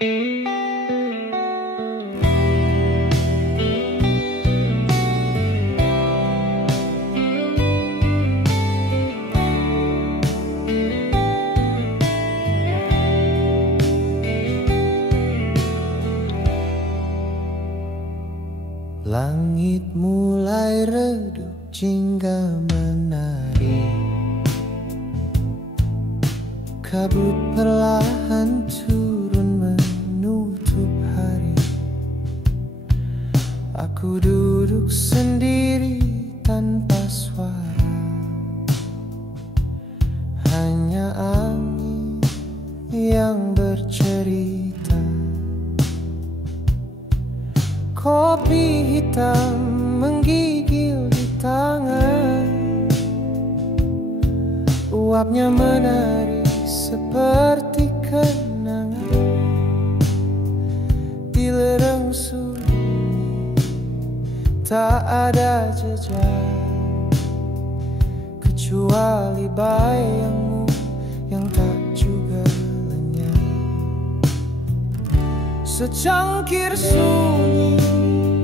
Langit mulai redup jingga menari, kabut perlahan turun menutup hari. Aku duduk sendiri tanpa suara, hanya angin yang bercerita. Kopi hitam menggigil di tangan, uapnya menari seperti kenangan. Di lereng sunyi tak ada jejak, kecuali bayangmu yang tak juga lenyap. Secangkir sunyi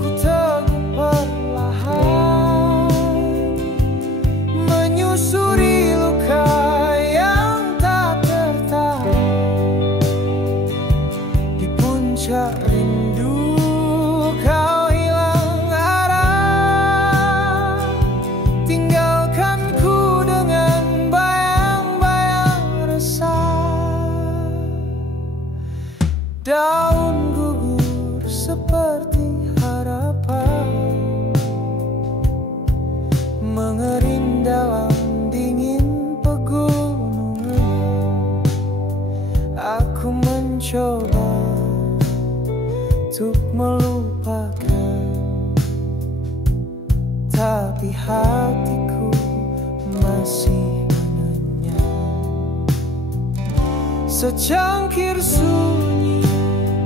ku teguh perlahan, menyusuri luka yang tak tertahan. Di puncak rindu kau hilang arah, tinggalkan ku dengan bayang-bayang resah. Daun gugur seperti harapan, mengering dalam dingin pegunungan. Aku mencoba untuk melupakan, tapi hatiku masih mengenyang. Secangkir sunyi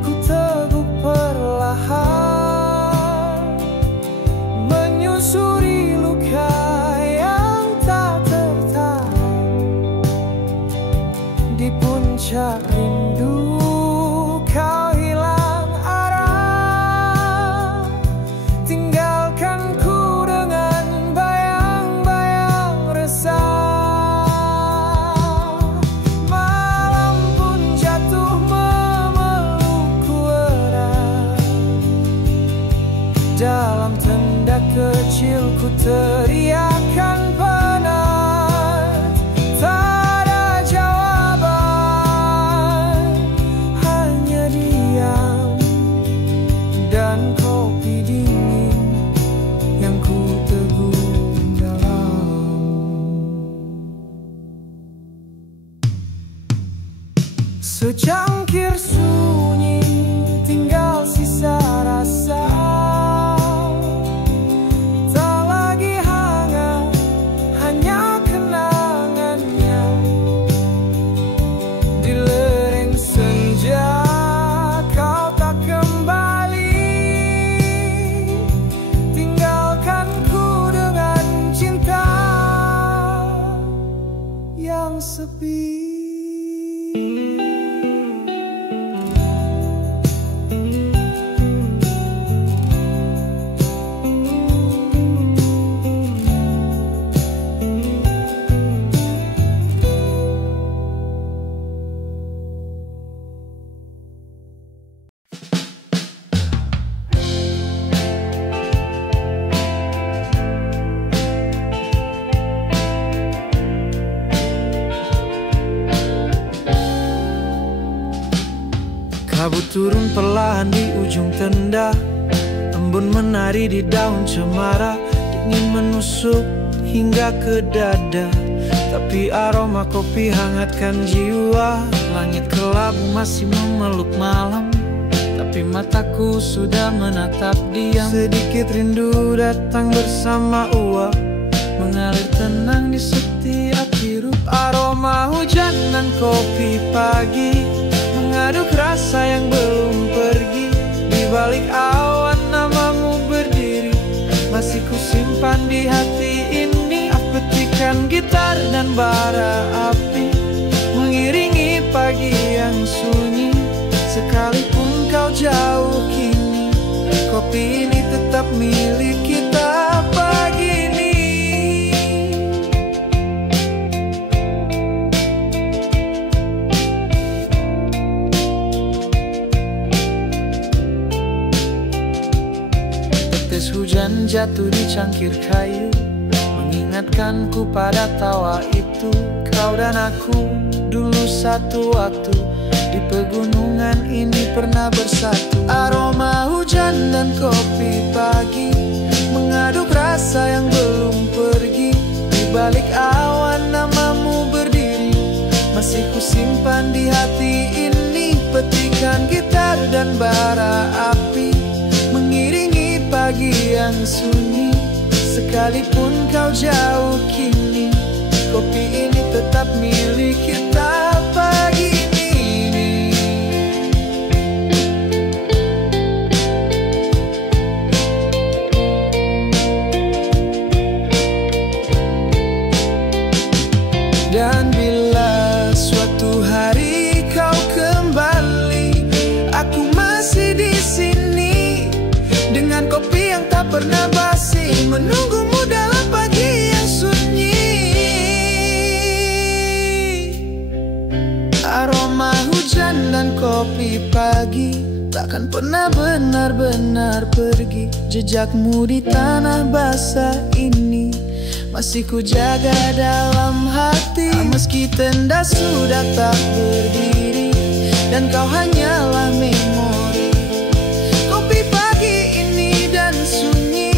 ku teguh perlahan, menyusuri luka yang tak tertahan. Di puncak rindu kau hilang arah, tinggalkan ku dengan bayang-bayang resah. Malam pun jatuh memelukku erat, dalam tenda kecilku teriakan penat. Tak ada jawaban, hanya diam dan kopi dingin yang ku teguh dalam. Secangkir sunyi tinggal sisa rasa, tak lagi hangat, hanya kenangannya. Di lereng senja kau tak kembali, tinggalkan ku dengan cinta yang sepi. Kabut turun perlahan di ujung tenda, embun menari di daun cemara. Dingin menusuk hingga ke dada, tapi aroma kopi hangatkan jiwa. Langit kelabu masih memeluk malam, tapi mataku sudah menatap diam. Sedikit rindu datang bersama uap, mengalir tenang di setiap hirup. Aroma hujan dan kopi pagi mengaduk rasa yang belum pergi. Di balik awan namamu berdiri, masih kusimpan di hati ini. Petikan gitar dan bara api mengiringi pagi yang sunyi. Sekali Tetes hujan jatuh di cangkir kayu, mengingatkanku pada tawa itu. Kau dan aku dulu satu waktu di pegunungan ini pernah bersatu. Aroma hujan dan kopi pagi mengaduk rasa yang belum pergi. Di balik awan namamu berdiri, masih kusimpan di hati ini. Petikan gitar dan bara api mengiringi pagi yang sunyi. Sekalipun kau jauh kini, kopi ini tetap milik kita pagi ini. Dan bila suatu hari kau kembali, aku masih di sini dengan kopi yang tak pernah basi, menunggumu dalam pagi yang sunyi. Aroma hujan dan kopi pagi takkan pernah benar-benar pergi. Jejakmu di tanah basah ini masih ku jaga dalam hati. Meski tenda sudah tak berdiri dan kau hanyalah memori, kopi pagi ini dan sunyi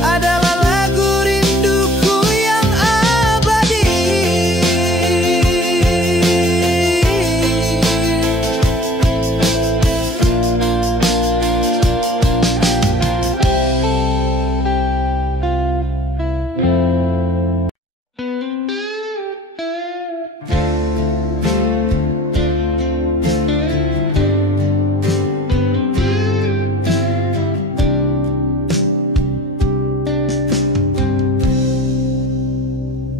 adalah lagu rinduku yang abadi.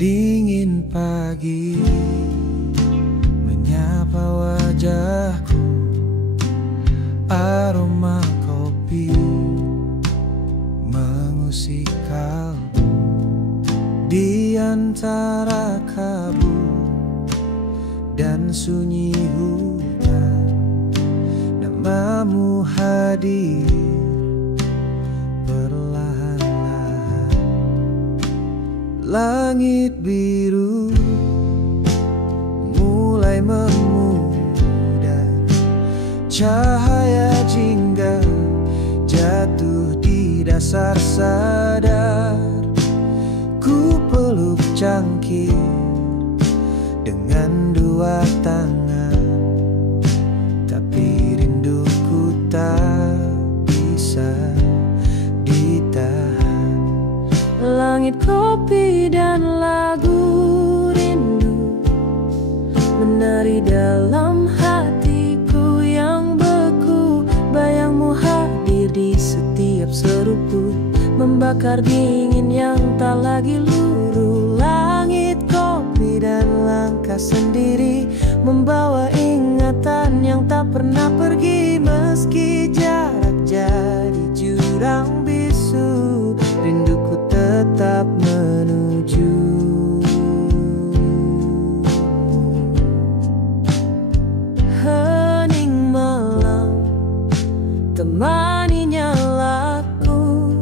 Dingin pagi menyapa wajahku, aroma kopi mengusik kalbu. Di antara kabut dan sunyi hutan, namamu hadir perlahan-lahan. Langit biru mulai memudar, cahaya jingga jatuh di dasar sadar. Ku peluk cangkir dengan dua tangan, tapi rinduku tak bisa ditahan. Langit kopi dan lagu rindu menari dalam hatiku yang beku. Bayangmu hadir di setiap seruput, membakar dingin yang tak lagi luruh. Langit kopi dan langkah sendiri membawa ingatan yang tak pernah pergi. Meski jarak jadi jurang bisu, rinduku tetap menuju. Hening malam temani nyalaku,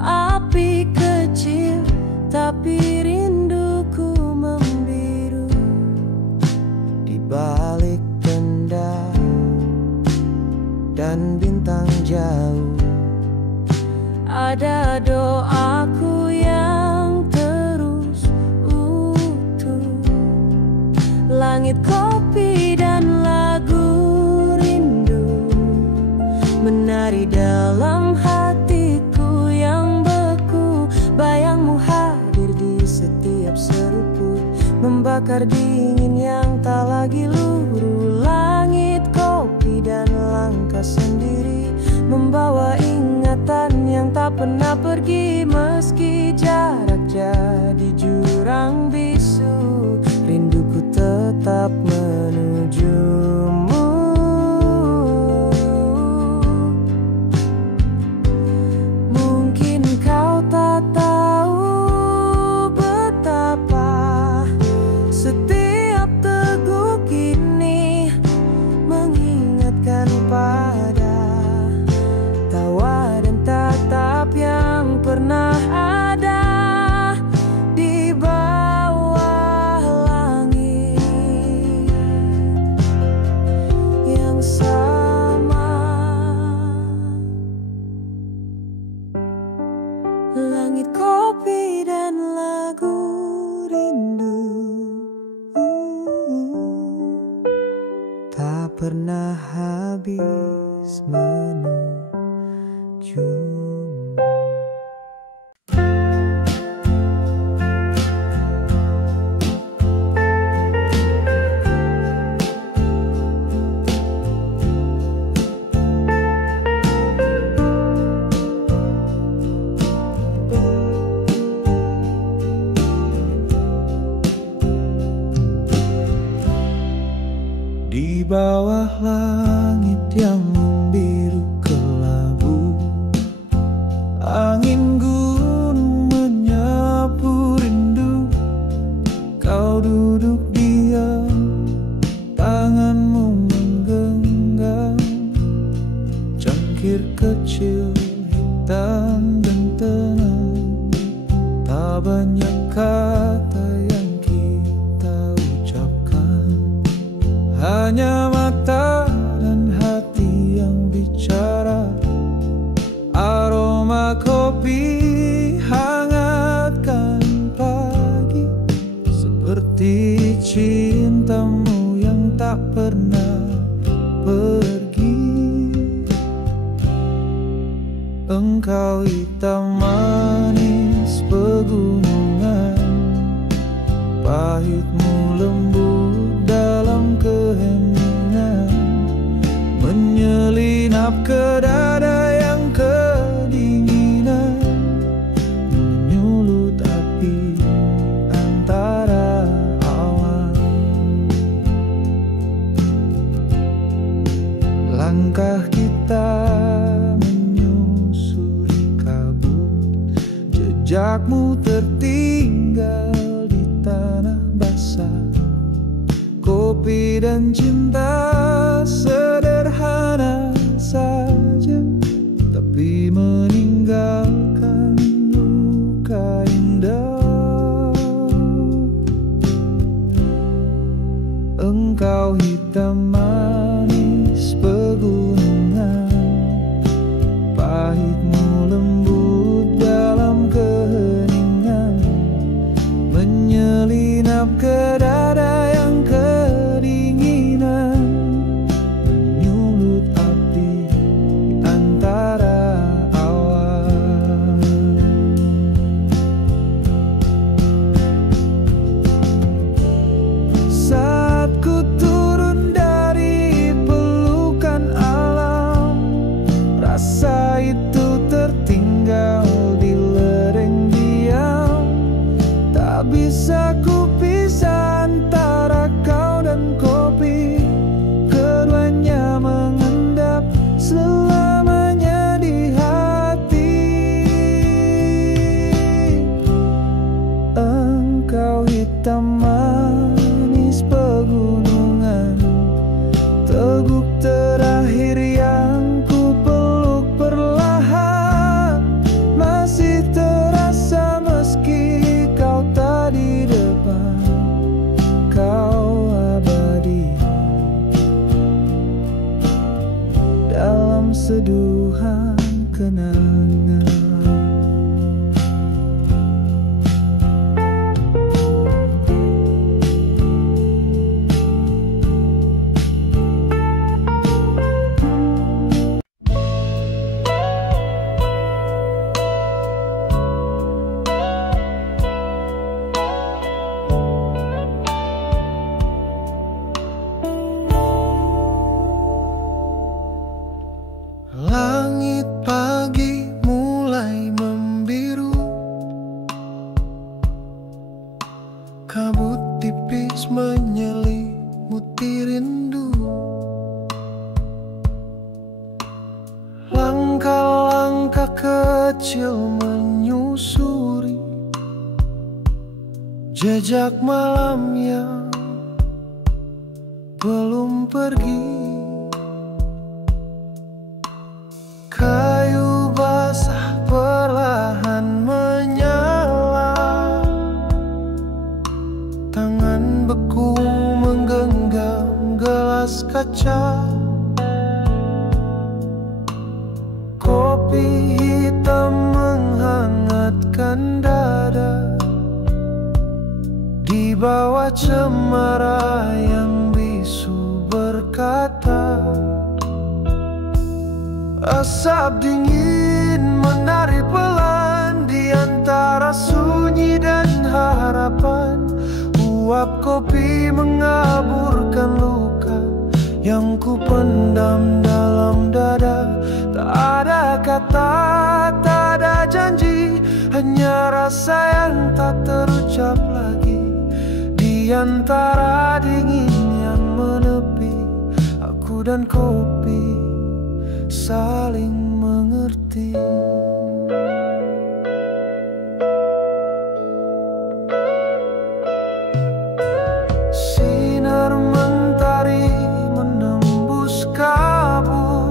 api kecil tapi rinduku membiru. Di balik tenda dan bintang jauh, ada doaku yang terus utuh. Langit kopi dan lagu rindu menari dalam hatiku yang beku. Bayangmu hadir di setiap seruput, membakar dingin yang tak lagi luruh. Langit kopi dan langkah sendiri membawa ingatan yang tak pernah pergi. Meski jarak jadi jurang bisu, rinduku tetap menujumu. Mungkin kau tak tahu betapa setiap teguk ini mengingatkan pada tawa dan tata habis menuju. Di bawah langit yang membiru kelabu, angin gunung menyapu rindu. Kau duduk diam, tanganmu menggenggam cangkir kecil hitam dan tenang. Tak banyak kata yang kita ucapkan, hanya mata dan hati yang bicara. Aroma kopi hangatkan pagi, seperti cintamu yang tak pernah pergi. Engkau hitam manis pegunungan, pahitmu lembut dalam keheningan, menyelinap ke dada yang kedinginan, menyulut api antara awan. Langkah kita menyusuri kabut, jejakmu tertinggal di tanah basah. Kopi dan cinta sederhana saja, tapi meninggalkan luka indah. Engkau hitam manis pegunungan, pahitmu lembut dalam keheningan, menyelinap ke dada yang kedinginan, menyulut api antara awan. Saat ku turun dari pelukan alam, rasa itu tertinggal di lereng diam. Tak bisa ku pisah antara kau dan kopi, keduanya mengendap selamanya di hati. Engkau hitam manis pegunungan, teguk terakhir yang ku peluk perlahan, masih terasa meski kau tak di depan. Kau abadi dalam seduhan kenangan. Langit pagi mulai membiru, kabut tipis menyelimuti rindu. Langkah-langkah kecil menyusuri jejak malam yang belum pergi. Kayu basah perlahan menyala, tangan beku menggenggam gelas kaca. Kopi hitam menghangatkan dada, di bawah cemara yang bisu berkata, Asap dingin menari pelan di antara sunyi dan harapan. Uap kopi mengaburkan luka yang ku pendam dalam dada. Tak ada kata, tak ada janji, hanya rasa yang tak terucap lagi. Di antara dingin yang menepi, aku dan kopi saling mengerti. Sinar mentari menembus kabut,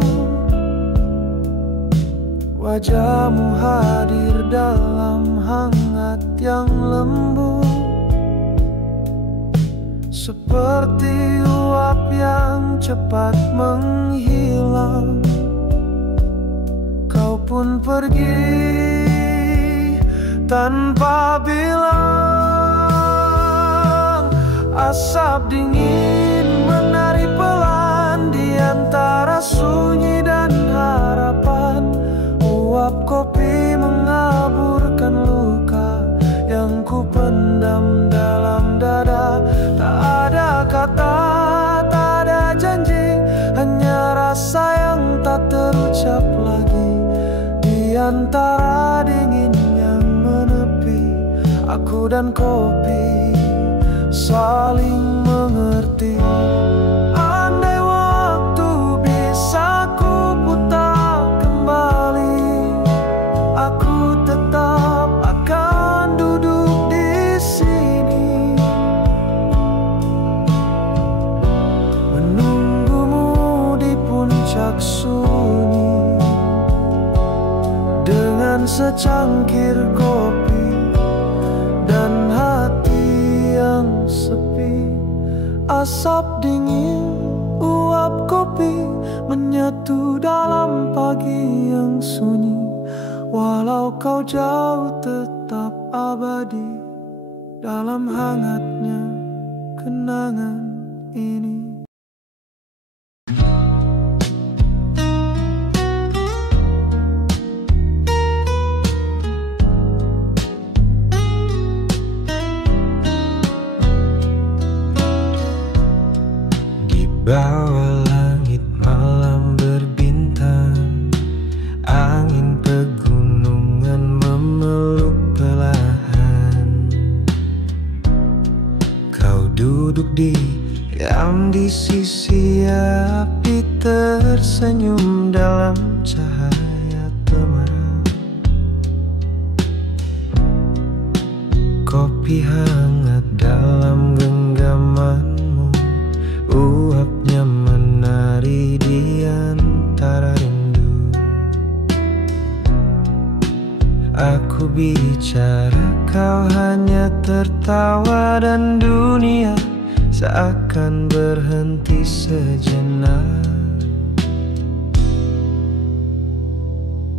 wajahmu hadir dalam hangat yang lembut, seperti uap yang cepat menghilang. Kau pun pergi tanpa bilang. Asap dingin menari pelan di antara sunyi dan harapan. Uap kopi mengaburkan luka yang ku pendam dalam dada. Tak ada kata, tak ada janji, hanya rasa yang tak terucap lagi. Di antara dingin yang menepi, aku dan kopi saling mengerti. Andai waktu bisa ku putar kembali, aku tetap akan duduk di sini, menunggumu di puncak sunyi. Dengan secangkir kopi dan hati yang sepi, asap dingin, uap kopi menyatu dalam pagi yang sunyi. Walau kau jauh tetap abadi dalam hangatnya kenangan ini. Bawah langit malam berbintang, angin pegunungan memeluk perlahan. Kau duduk diam di sisi api, tersenyum dalam cahaya temaram. Kopi hangat dalam genggamanmu, uapnya menari di antara rindu. Aku bicara, kau hanya tertawa, dan dunia seakan berhenti sejenak.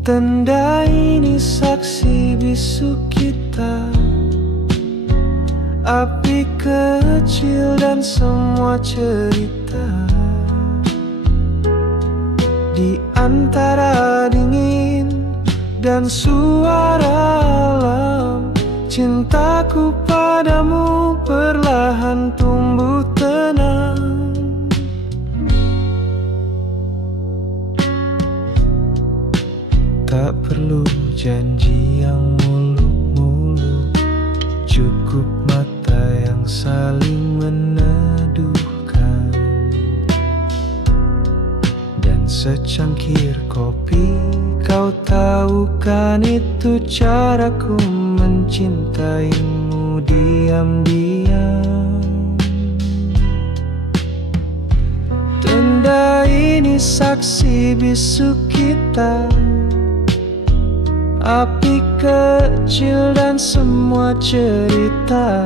Tenda ini saksi bisu kita, api kecil dan semua cerita. Di antara dingin dan suara alam, cintaku padamu perlahan tumbuh tenang. Tak perlu janji yang muluk-muluk, cukup mata yang saling meneduhkan, dan secangkir kopi. Kau tahu kan itu caraku mencintaimu diam-diam. Tenda ini saksi bisu kita, api kecil dan semua cerita.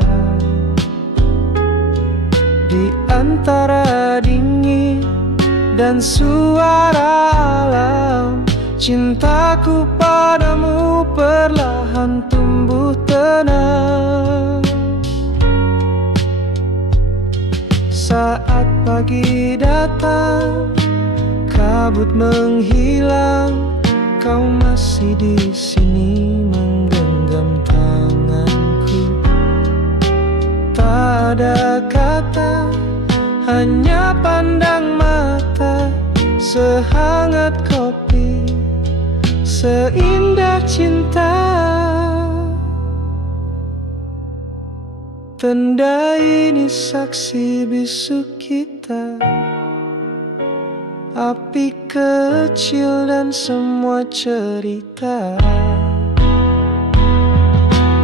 Di antara dingin dan suara alam, cintaku padamu perlahan tumbuh tenang. Saat pagi datang, kau kabut menghilang, kau masih di sini menggenggam tanganku. Tak ada kata, hanya pandang mata, sehangat kopi, seindah cinta. Tenda ini saksi bisu kita, api kecil dan semua cerita.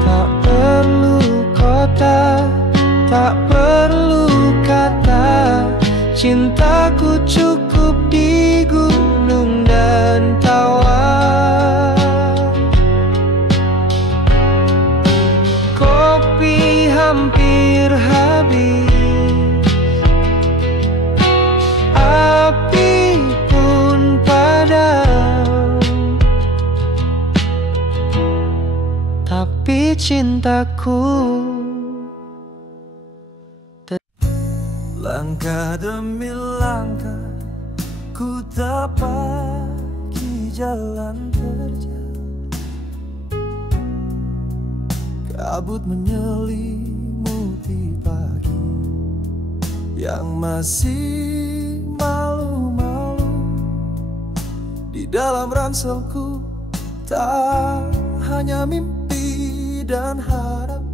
Tak perlu kota, tak perlu kata, cintaku cukup di gunung dan tawa. Kopi hampir habis, api pun padam, tapi cintaku. Langkah demi langkah ku tapaki jalan terjal, kabut menyelimuti pagi yang masih malu-malu. Di dalam ranselku tak hanya mimpi dan harap,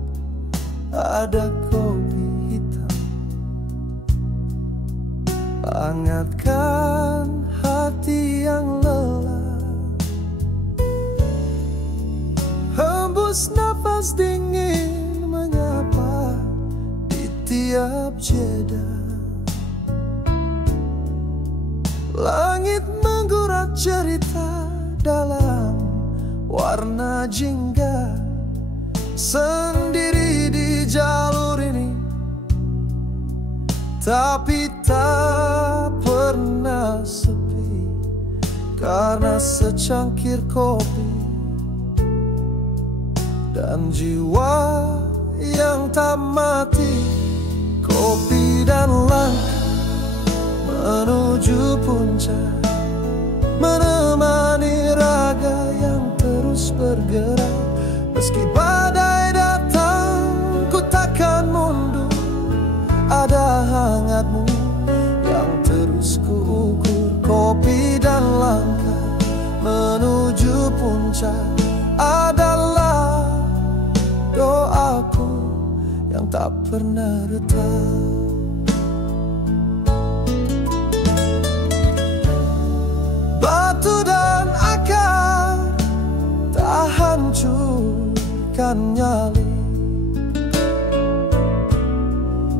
ada kopi hitam hangatkan hati yang lelah. Hembus nafas dingin menyapa di tiap jeda. Langit menggurat cerita dalam warna jingga. Sendiri di jalur ini, tapi tak pernah sepi, karena secangkir kopi dan jiwa yang tak mati. Kopi dan langkah menuju puncak, menemani raga yang terus bergerak. Meski badai datang, ku takkan mundur, ada hangatmu yang terus ku ukur. Kopi dan langkah menuju puncak adalah doaku yang tak pernah retak. Batu dan akar tak hancurkan nyali,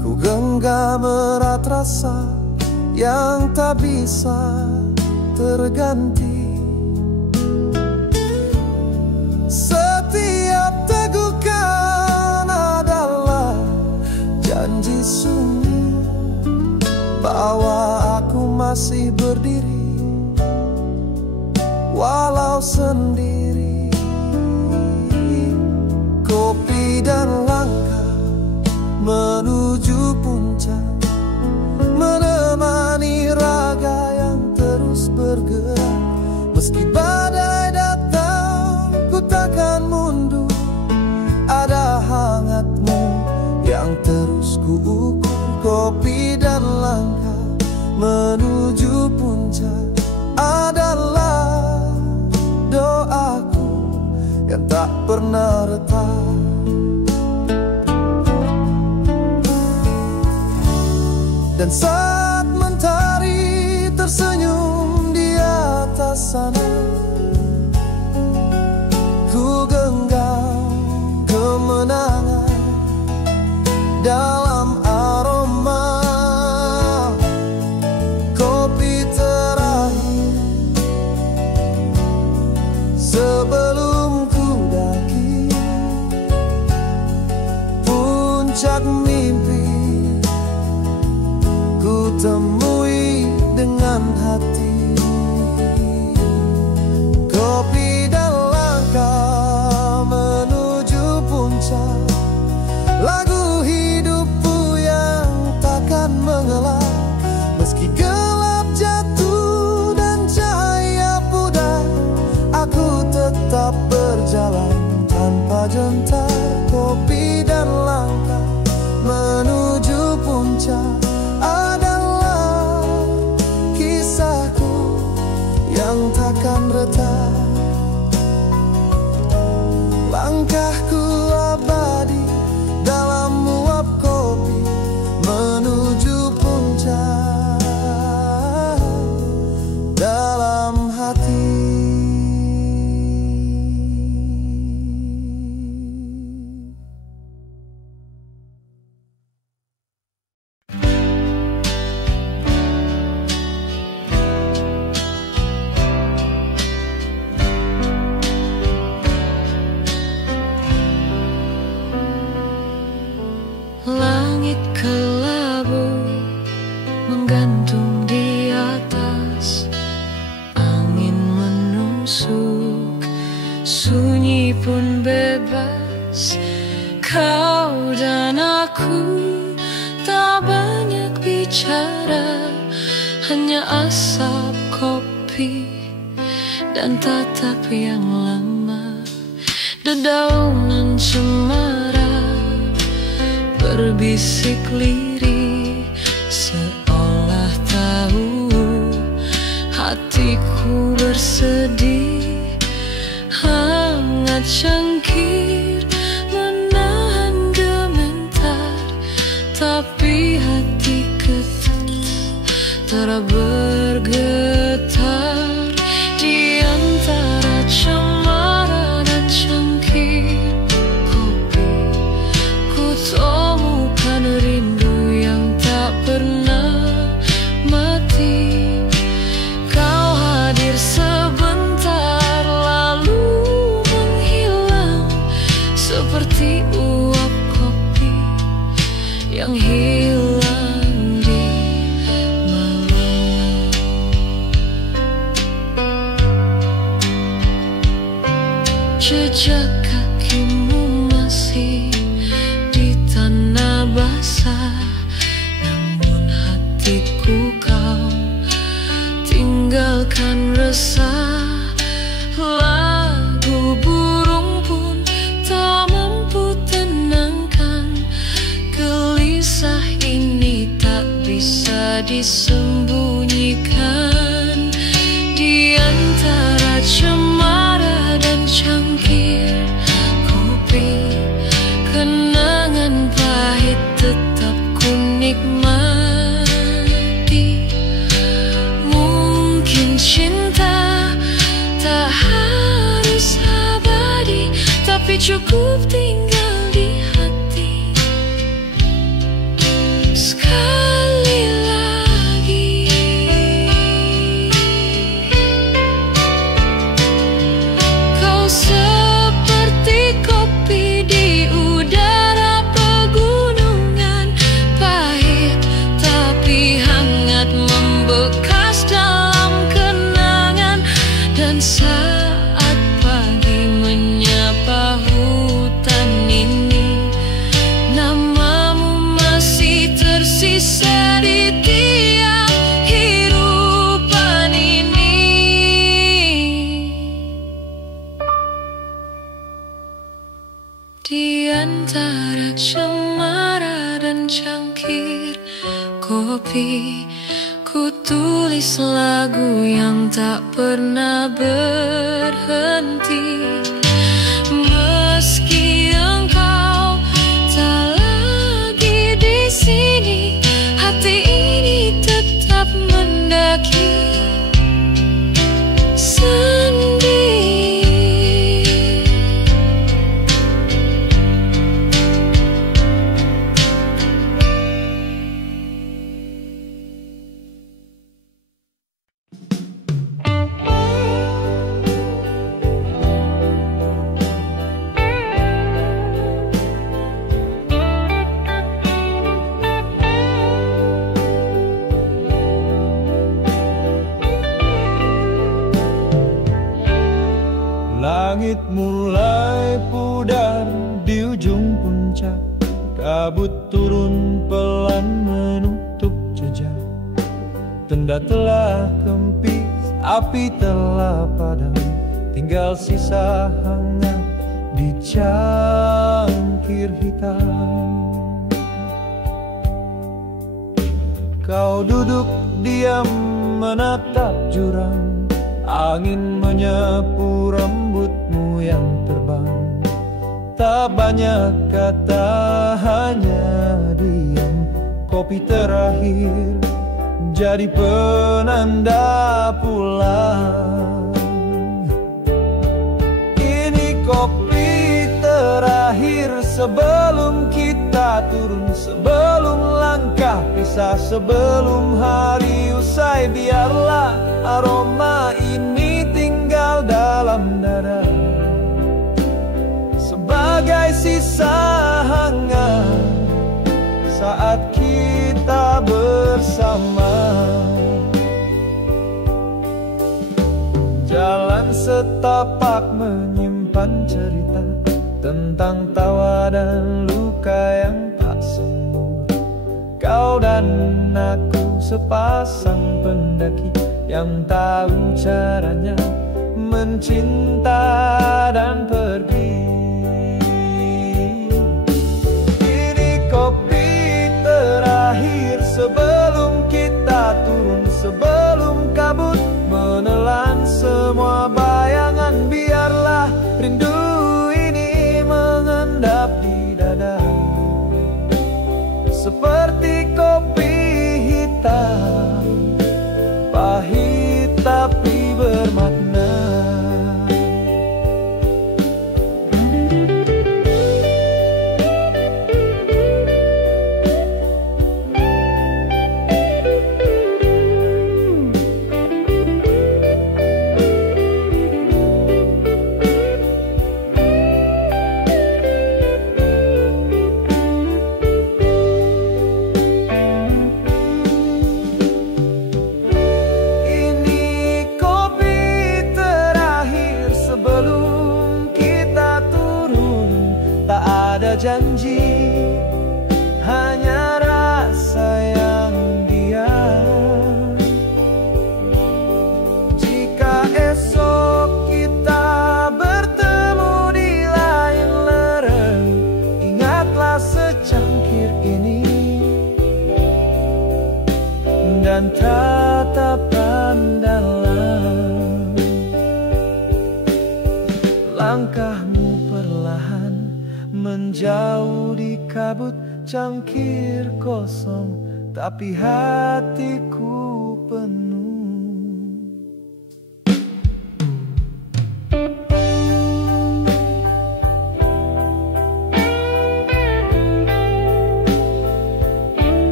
ku genggam erat rasa yang tak bisa terganti. Setiap tegukan adalah janji sunyi bahwa aku masih berdiri walau sendiri. Kopi dan langkah menuju puncak, menemani raga yang terus bergerak. Meski badai datang, ku takkan mundur, ada hangatmu yang terus ku ukur. Kopi dan langkah menuju puncak adalah doaku yang tak pernah retak. Dan saat mentari tersenyum di atas sana, ku genggam kemenangan dalam aroma kopi terakhir sebelum ku daki puncak mimpi. Ku yang takkan retak. Langkahku abadi dalam uap kopi menuju puncak dalam hati. Langit kelabu menggantung di atas, angin menusuk, sunyi pun bebas. Kau dan aku tak banyak bicara, hanya asap kopi dan tatap yang lama. Dedaunan cemara berbisik lirih, seolah tahu hatiku bersedih. Hangat cangkir menahan gementar, tapi hati ketara bergetar. Di antara cemara dan cangkir kopi, ku temukan rindu yang tak pernah mati. Kau hadir sebentar lalu menghilang, seperti uap kopi yang hilang di malam. Jejak kakimu masih di tanah basah, namun hatiku kau tinggalkan resah. Lagu burung pun tak mampu tenangkan, gelisah ini tak bisa disembunyikan. Di antara cemara dan cangkir kopi, kenangan pahit tetap ku nikmati. Mungkin cinta tak harus abadi, tapi cukup tinggal di hati sekali lagi. Kau seperti kopi di udara pegunungan, pahit tapi hangat membekas dalam kenangan. Dan saat pagi menyapa hutan ini, namamu masih tersisa di tiap hidupan ini. Di antara cemara dan cangkir kopi, ku tulis lagu yang tak pernah berhenti. Meski engkau tak lagi di sini, hati ini tetap mendaki sendiri. Langit mulai pudar di ujung puncak, kabut turun pelan menutup jejak. Tenda telah kempis, api telah padam, tinggal sisa hangat di cangkir hitam. Kau duduk diam menatap jurang, Angin menyapu rambutmu yang terbang. Tak banyak kata, hanya diam. Kopi terakhir jadi penanda pulang. Ini kopi terakhir sebelum kita turun, sebelum langkah pisah, sebelum hari usai. Biarlah aroma ini tinggal dalam dada sebagai sisa hangat saat kita bersama. Jalan setapak menyimpan cerita tentang tawa dan luka yang tak sembuh. Kau dan aku sepasang pendaki yang tahu caranya mencinta dan pergi. Ini kopi terakhir sebelum kita turun, sebelum kabut menelan semua bayangan. Biarlah rindu ini mengendap di dada seperti kopi hitam, pahit tapi bermakna. Janji hanya rasa yang diam. Jika esok kita bertemu di lain lereng, ingatlah secangkir ini dan tatapan dalam. Langkahmu perlahan menjauh di kabut cangkir kosong, tapi hatiku